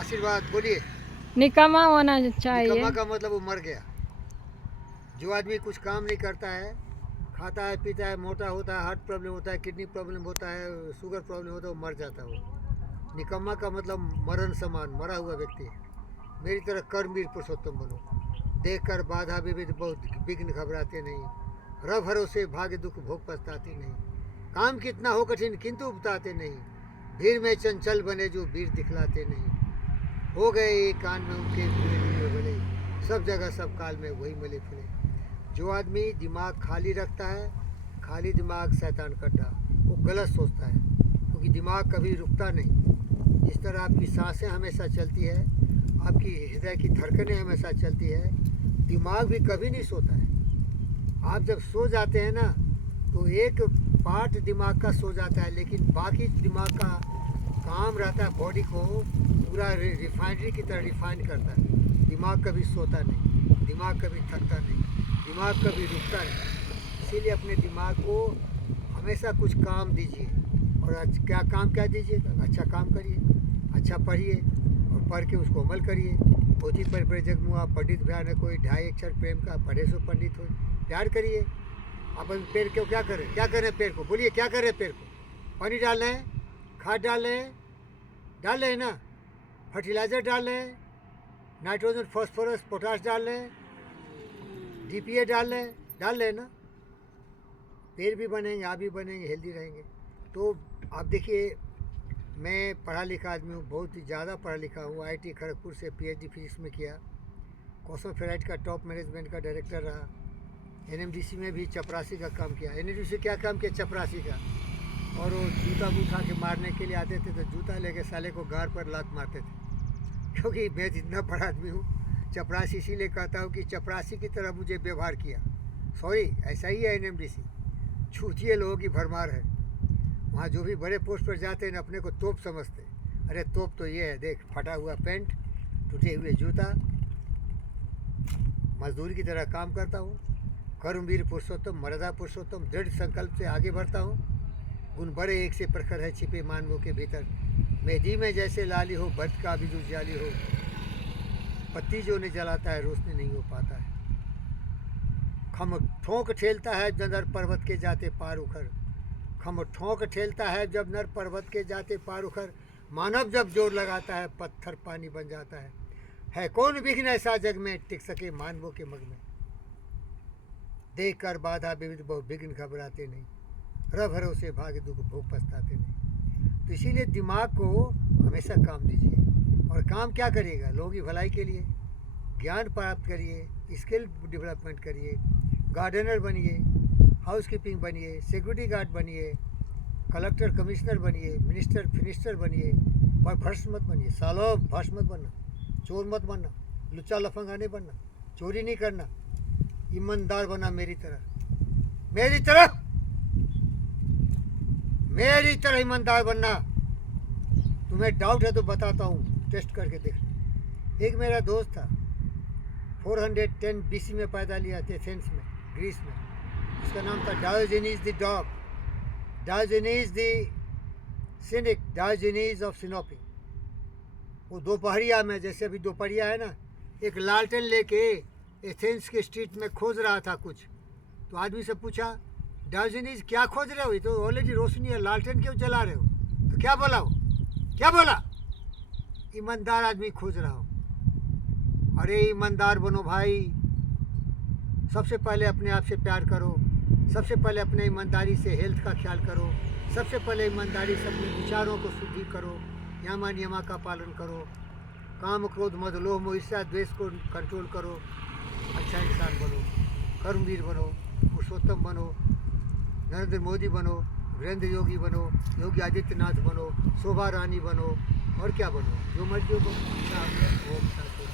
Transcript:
आशीर्वाद बोलिए। निकम्मा होना चाहिए। निकम्मा का मतलब वो मर गया। जो आदमी कुछ काम नहीं करता है, खाता है पीता है, मोटा होता है, हार्ट प्रॉब्लम होता है, किडनी प्रॉब्लम होता है, शुगर प्रॉब्लम होता है, वो मर जाता है वो। निकम्मा का मतलब मरण समान, मरा हुआ व्यक्ति है। मेरी तरह कर्मवीर पुरुषोत्तम बनो। देख कर बाधा विविध बहुत विघ्न घबराते नहीं, रव भरोसे भाग्य दुख भोग पछताते नहीं। काम कितना हो कठिन किंतु उपताते नहीं, भीड़ में चंचल बने जो वीर दिखलाते नहीं। हो गए एक कान में उनके पूरे दिन भले, सब जगह सब काल में वही मिले फिरे। जो आदमी दिमाग खाली रखता है, खाली दिमाग शैतान कड्ढा, वो गलत सोचता है, क्योंकि दिमाग कभी रुकता नहीं। जिस तरह आपकी सांसें हमेशा चलती है, आपकी हृदय की धड़कनें हमेशा चलती है, दिमाग भी कभी नहीं सोता है। आप जब सो जाते हैं ना, तो एक पार्ट दिमाग का सो जाता है, लेकिन बाकी दिमाग का काम रहता है बॉडी को पूरा रिफाइनरी की तरह रिफाइन करता है। दिमाग कभी सोता नहीं, दिमाग कभी थकता नहीं, दिमाग कभी रुकता नहीं। इसीलिए अपने दिमाग को हमेशा कुछ काम दीजिए। और क्या काम क्या दीजिएगा? अच्छा काम करिए, अच्छा पढ़िए और पढ़ के उसको अमल करिए। पोथी पर जगमुआ पंडित भयान कोई, ढाई अक्षर प्रेम का पढ़े सो पंडित हो। प्यार करिए। आप अभी पेड़ को क्या करें? क्या करें पेड़ को? बोलिए क्या करें पेड़ को? पानी डाल रहे हैं, खाद डाल रहे हैं ना, फर्टिलाइज़र डाल रहे हैं, नाइट्रोजन फॉस्फोरस पोटाश डाल रहे हैं, डीपीए डाल रहे हैं ना, पेड़ भी बनेंगे, आप भी बनेंगे, हेल्दी रहेंगे। तो आप देखिए, मैं पढ़ा लिखा आदमी हूँ, बहुत ही ज़्यादा पढ़ा लिखा हूँ। आईआईटी खड़गपुर से पीएचडी फिजिक्स में किया, कॉस्मोफेराइट का टॉप मैनेजमेंट का डायरेक्टर रहा, एनएमडीसी में भी चपरासी का काम किया। एनएमडीसी क्या काम किया? चपरासी का। और वो जूता उठा के मारने के लिए आते थे, तो जूता लेके साले को गार पर लात मारते थे। क्योंकि मैं जितना बड़ा आदमी हूँ, चपरासी इसीलिए कहता हूँ कि चपरासी की तरह मुझे व्यवहार किया। सॉरी, ऐसा ही है एनएमडीसी, छूतिए लोगों की भरमार है। वहाँ जो भी बड़े पोस्ट पर जाते हैं, अपने को तोप समझते। अरे तोप तो ये है, देख, फटा हुआ पैंट, टूटे हुए जूता, मजदूर की तरह काम करता हूँ। कर्मवीर पुरुषोत्तम, मर्यादा पुरुषोत्तम, दृढ़ संकल्प से आगे बढ़ता हूँ। गुण बड़े एक से प्रखर है छिपे मानवों के भीतर। मेहदी में जैसे लाली हो, बद का भी जो जाली हो, पत्ती जो नहीं जलाता है रोशनी नहीं हो पाता है। खम ठोंक ठेलता है जब नर पर्वत के जाते पार उखर, खम ठोंक ठेलता है जब नर पर्वत के जाते पार उखर। मानव जब जोर लगाता है, पत्थर पानी बन जाता है कौन विघ्न ऐसा जग में टिक सके मानवों के मग में। देख कर बाधा विविध बहु विघ्न घबराते नहीं, रव भरोसे भाग्य दुख भोग पछताते नहीं। तो इसीलिए दिमाग को हमेशा काम दीजिए। और काम क्या करिएगा? लोगों की भलाई के लिए। ज्ञान प्राप्त करिए, स्किल डेवलपमेंट करिए, गार्डनर बनिए, हाउसकीपिंग बनिए, सिक्योरिटी गार्ड बनिए, कलेक्टर कमिश्नर बनिए, मिनिस्टर फिनिस्टर बनिए। और भ्रष्ट मत बनिए, सालों भ्रष्ट मत बनना, चोर मत बनना, लुच्चा लफंगा नहीं बनना, चोरी नहीं करना, ईमानदार बना मेरी तरह, मेरी तरह ईमानदार बनना। तुम्हें डाउट है तो बताता हूँ, टेस्ट करके देख। एक मेरा दोस्त था, 410 BC में पैदा लिया थे एथेंस में, ग्रीस में। उसका नाम था Diogenes the dog, Diogenes the cynic, Diogenes of Sinope. वो दोपहरिया में, जैसे अभी दोपहरिया है ना, एक लालटेन लेके एथेंस के स्ट्रीट में खोज रहा था कुछ। तो आदमी से पूछा, डायोजेनीज क्या खोज रहे हो? ये तो ऑलरेडी रोशनी है, लालटेन क्यों जला रहे हो? तो क्या बोला वो? क्या बोला? ईमानदार आदमी खोज रहा हूँ। अरे ईमानदार बनो भाई। सबसे पहले अपने आप से प्यार करो, सबसे पहले अपने ईमानदारी से हेल्थ का ख्याल करो, सबसे पहले ईमानदारी से अपने विचारों को शुद्धि करो, यमा नियमा का पालन करो, काम क्रोध मद लोभ मोह ईर्ष्या द्वेष को कंट्रोल करो, अच्छा इंसान बनो, कर्मवीर बनो, पुरुषोत्तम बनो, नरेंद्र मोदी बनो, वीरेंद्र योगी बनो, योगी आदित्यनाथ बनो, शोभा रानी बनो, और क्या बनो, जो मर्जी हो बनो। ओम शांति।